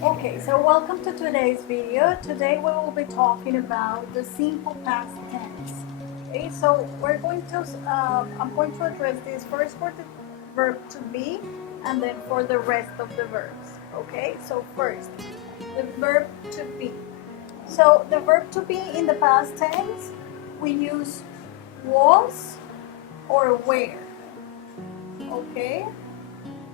Okay, so welcome to today's video. Today we will be talking about the simple past tense. Okay, so I'm going to address this first for the verb to be and then for the rest of the verbs. Okay, so first, the verb to be. So the verb to be in the past tense, we use was or were. Okay,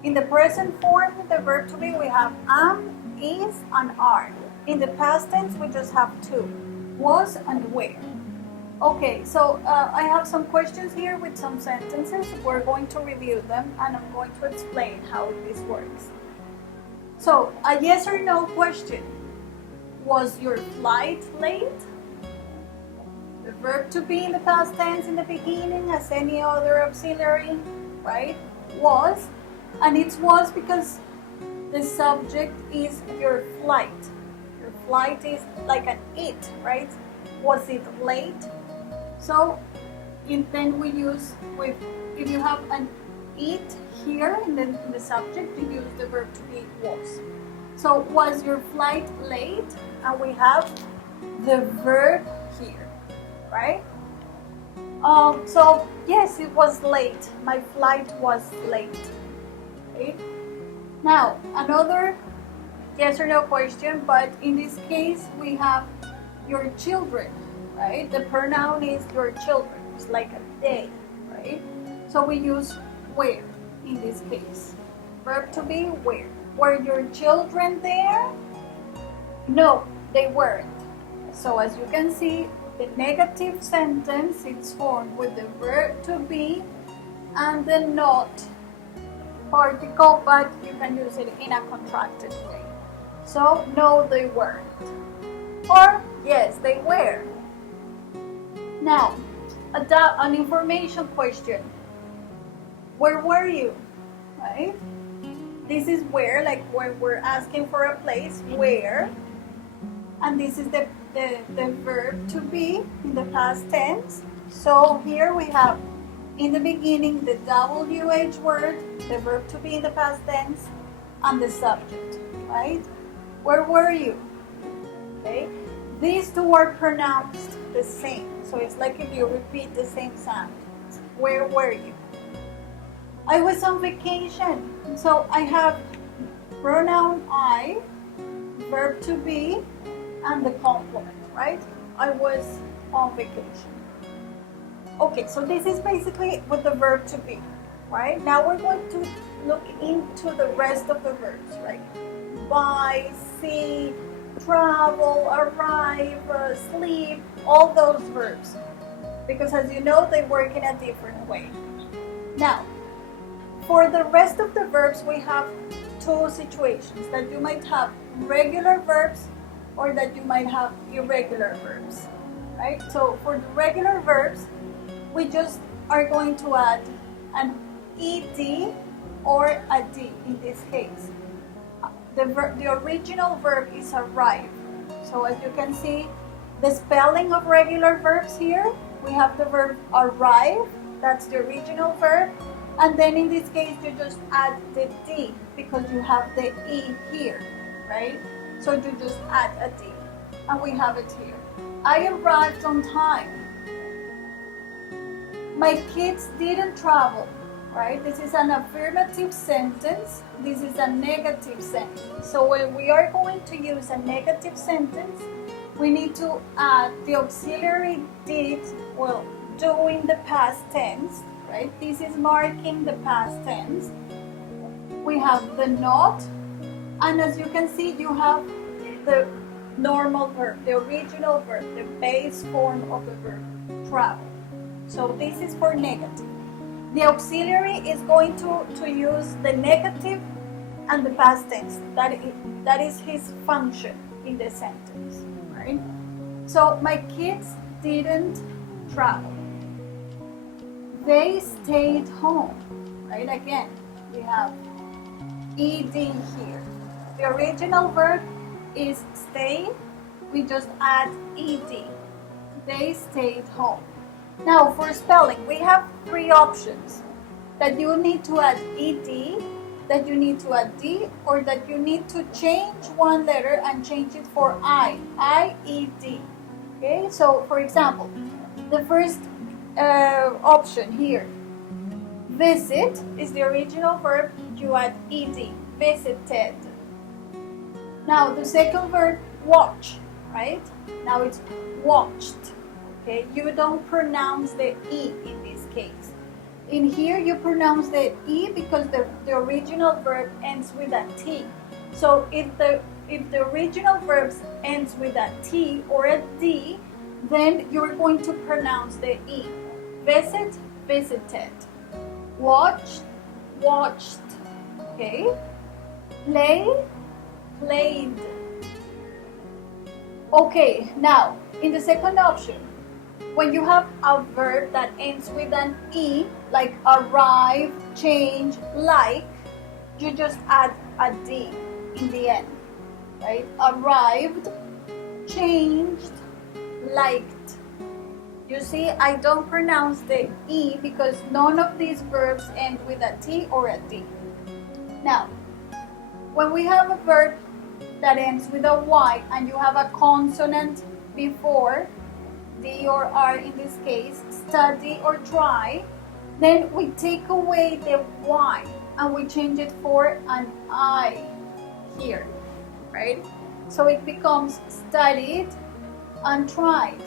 in the present form, the verb to be, we have am, is, and are. In the past tense, we just have two, was and were. Okay, so I have some questions here with some sentences. We're going to review them and I'm going to explain how this works. So, a yes or no question. Was your flight late? The verb to be in the past tense in the beginning, as any other auxiliary, right? Was. And it was because the subject is your flight. Your flight is like an it, right? Was it late? So then we use with, if you have an it here in the subject, you use the verb to be was. So was your flight late? And we have the verb here, right? So yes, it was late. My flight was late. Okay. Now, another yes or no question, but in this case, we have your children, right? The pronoun is your children. It's like a they, right? So we use were in this case. Verb to be were. Were your children there? No, they weren't. So as you can see, the negative sentence is formed with the verb to be and the not particle, but you can use it in a contracted way. So, no, they weren't. Or, yes, they were. Now, an information question. Where were you? Right? This is where, like when we're asking for a place, where. And this is the verb to be in the past tense. So, here we have in the beginning, the WH word, the verb to be in the past tense, and the subject, right? Where were you? Okay? These two are pronounced the same. So it's like if you repeat the same sound. Where were you? I was on vacation. So I have pronoun I, verb to be, and the complement, right? I was on vacation. Okay, so this is basically with the verb to be, right? Now we're going to look into the rest of the verbs, right? Buy, see, travel, arrive, sleep, all those verbs. Because as you know, they work in a different way. Now, for the rest of the verbs, we have two situations that you might have regular verbs or that you might have irregular verbs, right? So for the regular verbs, we just are going to add an ed or a d in this case. The original verb is arrive. So as you can see, the spelling of regular verbs here, we have the verb arrive, that's the original verb, and then in this case you just add the d because you have the e here, right? So you just add a d, and we have it here. I arrived on time. My kids didn't travel, right? This is an affirmative sentence. This is a negative sentence. So when we are going to use a negative sentence, we need to add the auxiliary did, well, do in the past tense, right? This is marking the past tense. We have the not, and as you can see, you have the normal verb, the original verb, the base form of the verb, travel. So this is for negative. The auxiliary is going to use the negative and the past tense. That is his function in the sentence, right? So my kids didn't travel. They stayed home, right? Again, we have ed here. The original verb is stay. We just add ed. They stayed home. Now for spelling, we have three options that you need to add ed that you need to add D, or that you need to change one letter and change it for I-E-D. Okay, so for example, the first option here, visit is the original verb, you add ed, visited. Now the second verb, watch, right? Now it's watched. Okay, you don't pronounce the E in this case. In here you pronounce the E because the original verb ends with a T. So if the original verb ends with a T or a D, then you're going to pronounce the E. Visit, visited. Watch, watched. Okay? Play, played. Okay, now in the second option, when you have a verb that ends with an E, like arrive, change, like, you just add a D in the end, right? Arrived, changed, liked. You see, I don't pronounce the E because none of these verbs end with a T or a D. Now, when we have a verb that ends with a Y and you have a consonant before, D or R in this case, study or try, then we take away the Y and we change it for an I here, right? So it becomes studied and tried.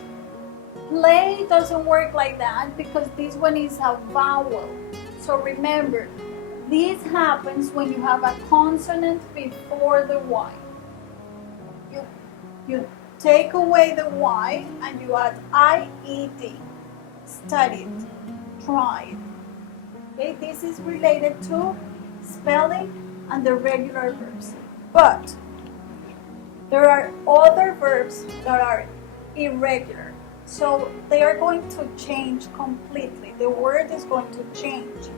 Play doesn't work like that because this one is a vowel. So remember, this happens when you have a consonant before the Y. You take away the Y and you add I-E-D. Studied, tried. Okay, this is related to spelling and the regular verbs. But there are other verbs that are irregular. So they are going to change completely. The word is going to change.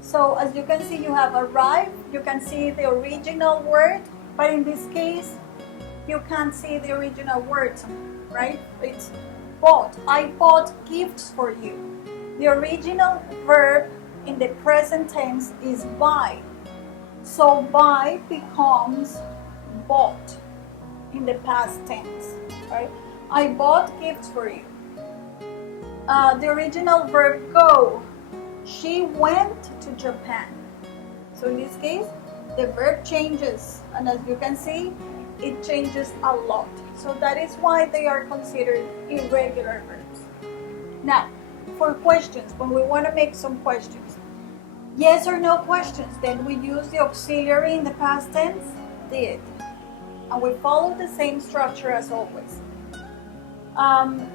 So as you can see, you have arrive, you can see the original word, but in this case, you can't see the original word, right? It's bought. I bought gifts for you. The original verb in the present tense is buy. So buy becomes bought in the past tense, right? I bought gifts for you. The original verb go. She went to Japan. So in this case, the verb changes, and as you can see, it changes a lot. So that is why they are considered irregular verbs. Now, for questions, when we want to make some questions, yes or no questions, then we use the auxiliary in the past tense, did. And we follow the same structure as always.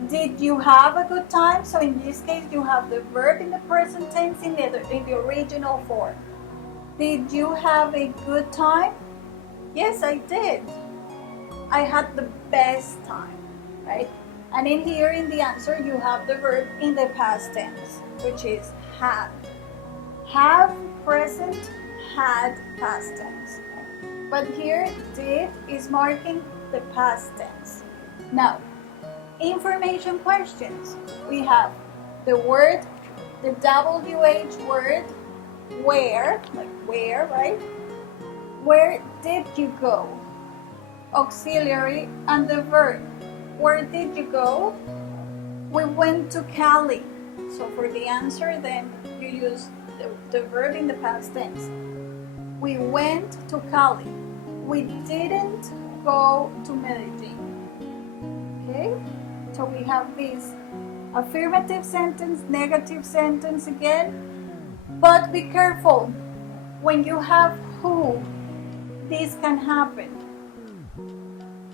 Did you have a good time? So in this case, you have the verb in the present tense in the original form. Did you have a good time? Yes, I did. I had the best time, right? And in here in the answer, you have the verb in the past tense, which is had. Have, present, had, past tense. But here, did is marking the past tense. Now, information questions. We have the word, the WH word, where, like where, right? Where did you go? Auxiliary and the verb. Where did you go? We went to Cali. So for the answer, then you use the verb in the past tense. We went to Cali. We didn't go to Medellin. Okay? So we have this affirmative sentence, negative sentence again. But be careful. When you have who, this can happen.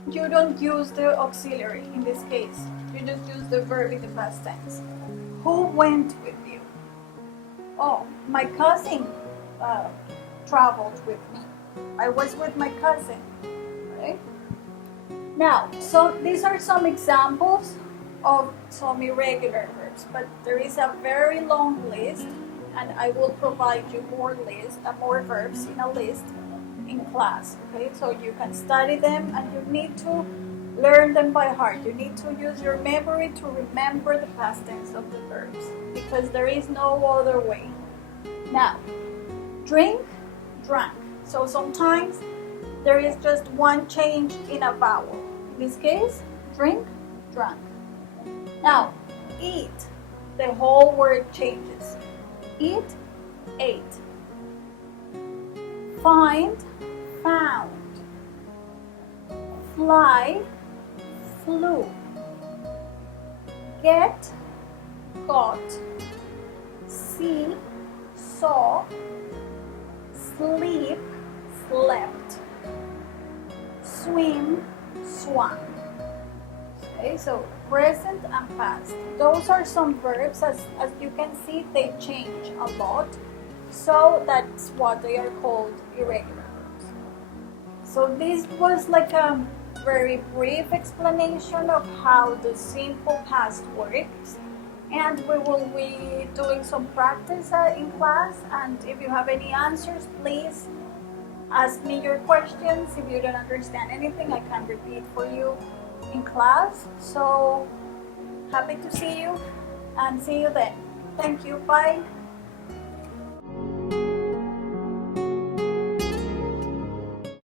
You don't use the auxiliary in this case. You just use the verb in the past tense. Who went with you? Oh, my cousin traveled with me. I was with my cousin. Right? Now, so these are some examples of some irregular verbs, but there is a very long list, and I will provide you more verbs in a list in class. Okay, so you can study them, and you need to learn them by heart. You need to use your memory to remember the past tense of the verbs, because there is no other way. Now, drink, drank. So sometimes there is just one change in a vowel. In this case, drink, drank. Now, eat, the whole word changes. Eat, ate. Find, found. Fly, flew. Get, got. See, saw. Sleep, slept. Swim, swam. Okay, so present and past. Those are some verbs. As you can see, they change a lot. So that's what they are called irregular verbs. So this was like a very brief explanation of how the simple past works. And we will be doing some practice in class. And if you have any answers, please ask me your questions. If you don't understand anything, I can repeat for you in class. So happy to see you and see you then. Thank you. Bye.